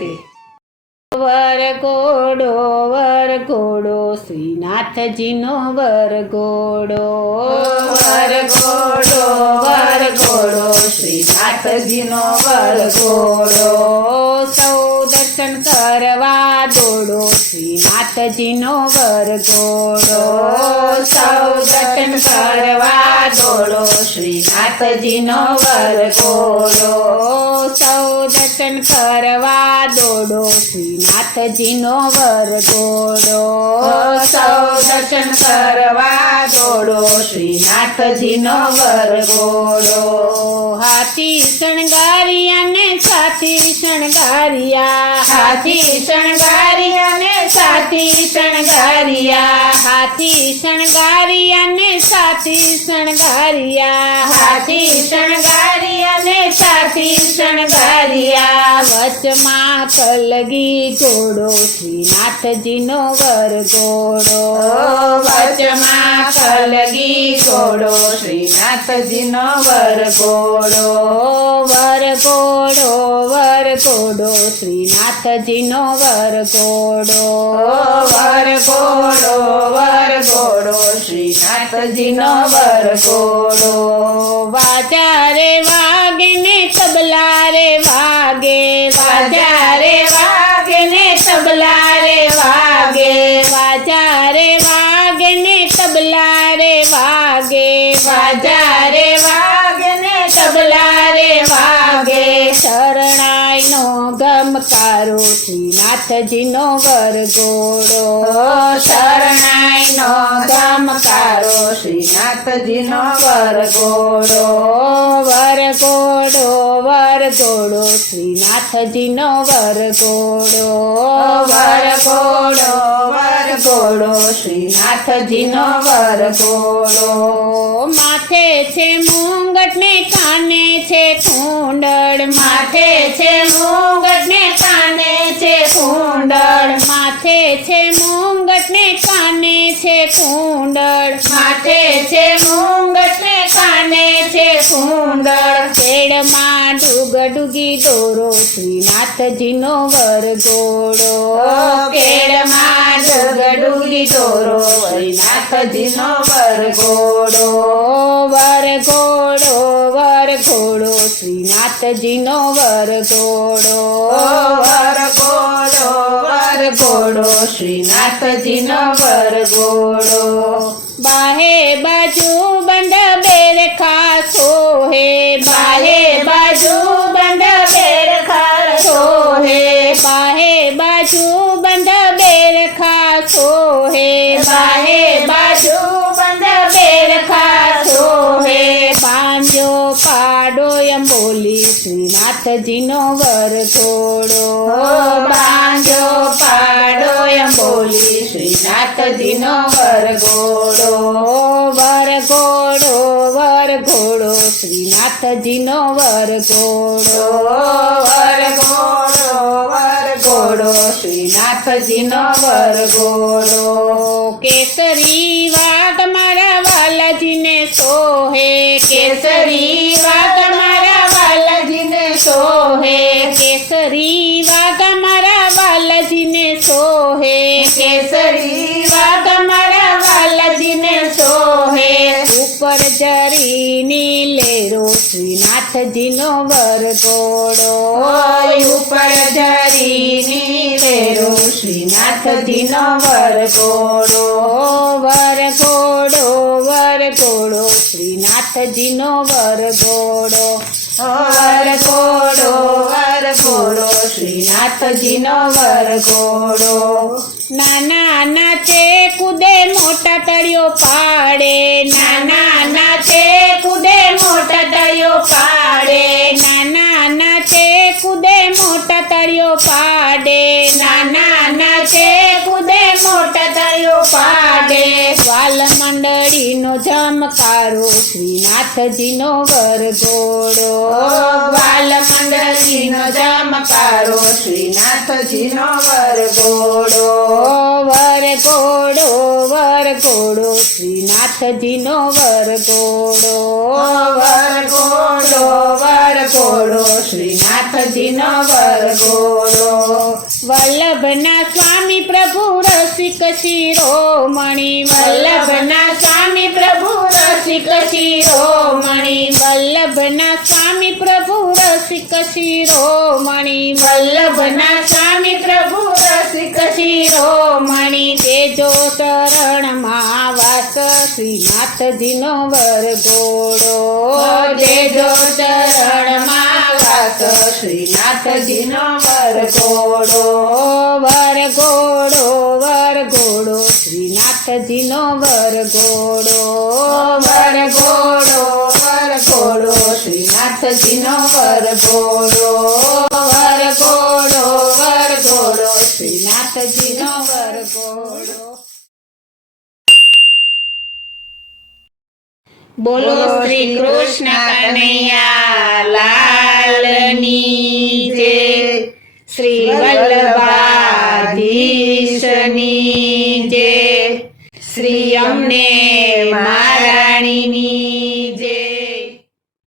રાધે. વરઘોડો શ્રીનાથજીનો વરઘોડો. વરઘોડો શ્રીનાથજીનો વરઘોડો. સૌ દર્શન કરવા દોડો શ્રીનાથજીનો વરઘોડો. સૌ દર્શન કરવા દોડો શ્રીનાથજીનો વરઘોડો. સૌ દર્શન કરવા દોડો શ્રીનાથજીનો વરઘોડો. સૌ દર્શન કરવા દોડો શ્રીનાથજીનો વરઘોડો. હાથી શણગારિયા ને સાથી શણગારિયા. હાથી શણગારિયા ને સાથી શણગારિયા. હાથી શણગારિયા ને સાથી શણગારિયા. હાથી શણગારિયા ને સાથી શણગારિયા. વચમાં કલગી ઘોડો શ્રીનાથજીનો વરઘોડો. વચમાં કલગી ઘોડો શ્રીનાથજીનો વરઘોડો. વરઘોડો શ્રીનાથજીનો વરઘોડો. વરઘોડો શ્રીનાથજીનો વરઘોડો. વાજા રે વાગે ને તબલા રે વાગે. વાજા રે વાગે ને તબલા રે વાગે. વાજા રે વાગે ને તબલા રે વાગે. વાજા રે વાગે ને તબલા રે વાગે. શરણાઈનો ગમકારો શ્રીનાથજીનો વરઘોડો. શરણાઈનો ગમકારો શ્રીનાથજીનો વરઘોડો. વરઘોડો શ્રીનાથજીનો વરઘોડો. વરઘોડો શ્રીનાથજીનો વરઘોડો. માથે છે મુંગટ ને કાને છે કુંડળ. માથે છે મુંગટ ને કાને છે કુંડળ. માથે છે મુંગટ ને કાને છે કુંડળ. માથે છે મુંગટ ને કાને છે કુંડળ. પેડમાં ડુગડુગી દોરો શ્રીનાથજીનો વરઘોડો. કેળમાં ડુગડુગી દોરો શ્રીનાથજીનો વરઘોડો. વરઘોડો શ્રીનાથજીનો વરઘોડો. વરઘોડો શ્રીનાથજીનો વરઘોડો. બાહે બાજુ બંધ બેરખા સોહે. બાહે બાજુ બંધ બેરખા સોહે. બાહે બાજુ બંધ બેરખા સોહે. બાહે બાજુ બંધ બેરખા સોહે. પાંજો પાડો એમ બોલી શ્રીનાથજીનો વરઘોડો. બાંજો પાડો એમ બોલી શ્રીનાથજીનો વરઘોડો. વરઘોડો શ્રીનાથજીનો વરઘોડો. વરઘોડો શ્રીનાથજીનો વરઘોડો. કેસરી વાટ મારા વાલાજીને સોહે. કેસરી વાટ મારા વાલાજીને સોહે. કેસરી વાટ મારા વાલાજીને સોહે. કેસરી વાટ મારા વાલાજીને સોહે. ઉપર જરીની લેરો શ્રીનાથજીનો વરઘોડો. ઉપર જરીની લેરો શ્રીનાથજીનો વરઘોડો. વરઘોડો શ્રીનાથજીનો વરઘોડો. વરઘોડો શ્રીનાથજીનો વરઘોડો. નાના નાચે કૂદે મોટા તળિયો પાડે. નાના નાચે કૂદે મોટા તળિયો પાડે. નાના નાચે કૂદે મોટા તળિયો પાડે. નાના નાચે કૂદે મોટા તળિયો પાડે. વાલ મંડળીનો જમકારો શ્રીનાથજીનો વરઘોડો. વાલ મંડળીનો જમકારો શ્રીનાથજીનો વરઘોડો. વરઘોડો શ્રીનાથજીનો વરઘોડો. વરઘોડો શ્રીનાથજીનો વરઘોડો. વલ્લભના સ્વામી પ્રભુ રસિક શિરોમણી વલ્લભના સ્વામી પ્રભુ રસિક શિરોમણી વલ્લભના સ્વામી પ્રભુ રસિક શિરોમણી વલ્લભના સ્વામી પ્રભુ રસિક શિરોમણી તેજો શરણમાં વાસ શ્રીનાથજીનો વરઘોડો દેજો ચરણમાં વાસ શ્રીનાથજીનો વરઘોડો વરઘોડો વરઘોડો શ્રીનાથજીનો વરઘોડો વરઘોડો વરઘોડો શ્રીનાથજીનો વરઘોડો વરઘોડો વરઘોડો શ્રીનાથજીનો વરઘોડો બોલો શ્રી કૃષ્ણ કનૈયા લાલની જય શ્રી વલ્લભાધીશની જય શ્રી અમને